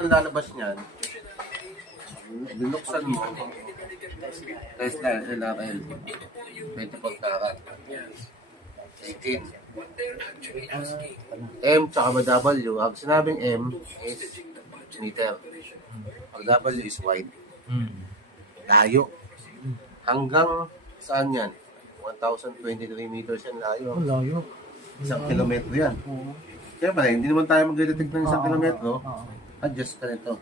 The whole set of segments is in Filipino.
Ang lalabas niyan, binuksan mo, Tesla LRL, 24 karat, 18. M tsaka W. Ang sinabing M is meter. Ang W is wide. Layo. Hanggang saan yan? 1,023 meters yan layo. Ang layo. 1 kilometro yan. Oo. Siyempre, hindi naman tayo magdidetect ng 1 Oo, kilometro. oo. Adjust ka nito.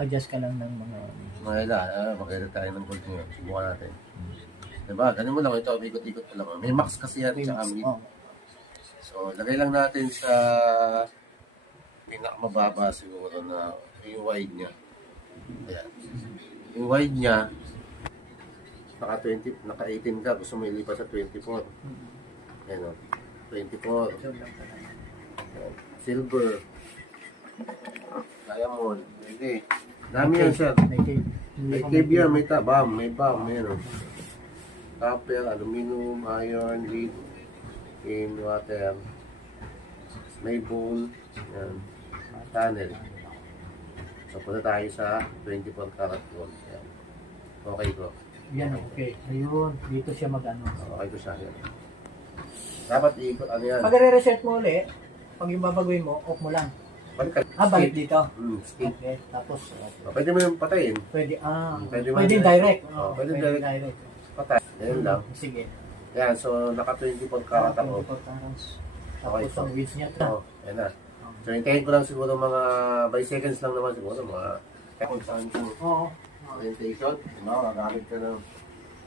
Adjust ka lang ng mga... Mga ila, mag-edit tayo ng gold nyo. Subukan natin. Diba? Ganun mo lang ito. Ikot-ikot pa lang. May max kasi yan. Tsaka mid. Oo. So, lagay lang natin sa pinakamababa siguro na yung wide niya. Ayan. Yung wide niya, naka 18 ka. Gusto mo ilipat sa 24. Ayan o. 24. Ayan. Silver. Diamond. Hindi. Dami yan sir. May cave yan. May tabam. May bam. Meron. Copper, aluminum, iron, lead, in water, may bone, yan, tunnel. So, punta tayo sa 24 karat gold. Yan. Okay ko. Yan, okay. Ayun, dito siya mag-ano. Okay ko siya. Yan. Dapat iikot, ano yan? Pag re-reset mo ulit, pag yung babagawin mo, off mo lang. Balik ka. Balik dito. Skip. Okay, tapos, Pwede mo yung patayin. pwede, Pwede pwede man- direct. Pwede direct. Patay. Yan lang. Sige. Yan, so naka 24 karat ako. 24 carats. Okay, Tapos ang width niya ito. Oh, yan na. So, hintayin ko lang siguro mga by seconds lang naman siguro mga kung saan ko Oo. orientation. Diba, gagamit ka ng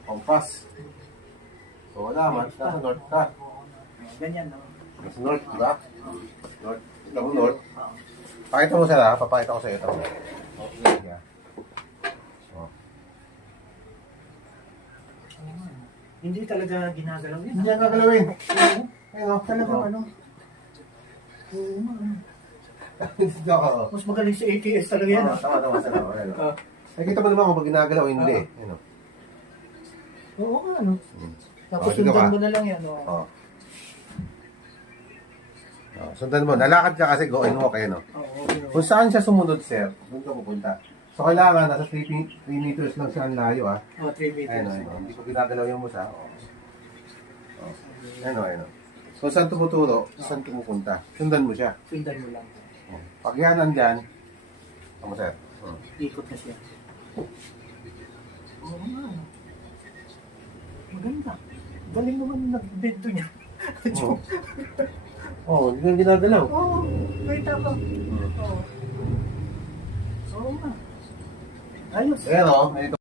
compass. So, wala, nasa north ka. Ganyan, no? Nasa north, diba? North. Ito mo north. Pakita mo sila, papakita ko sa iyo ito. Okay, yeah. So, Hindi talaga ginagalaw yun. hindi yan gagalawin. Ayun, o, Talagang oh. ano? Oo, ano. Dito ako. Mas magaling sa ATS talaga yan. Tama. Ayun, o. Nakikita mo naman kung pag ginagalaw, hindi. Ayun, o. Oo nga, ano. Tapos dito sundan ka. mo na lang yan. Oo. Oh. Oh, sundan mo. Nalakad ka kasi go and walk. Ayun, o. Okay. Kung saan siya sumunod, sir, doon ka pupunta. So, kailangan, nasa 3 meters lang siya ang layo, ah. 3 meters. Ayun. Hindi ko ginagalaw yung musa. Oh. Ayun. So, saan tumuturo? Saan tumupunta? Sundan mo siya. Sundan mo lang. Oh. Pag yan nandyan, ano, sir? Oh. Ikot na siya. Oo nga. Maganda. Galing naman yung nag-bento niya. Hindi kang ginagalaw. Oo. May tapa. Oo. Oo nga. Ayos. Ayan, o. Ito.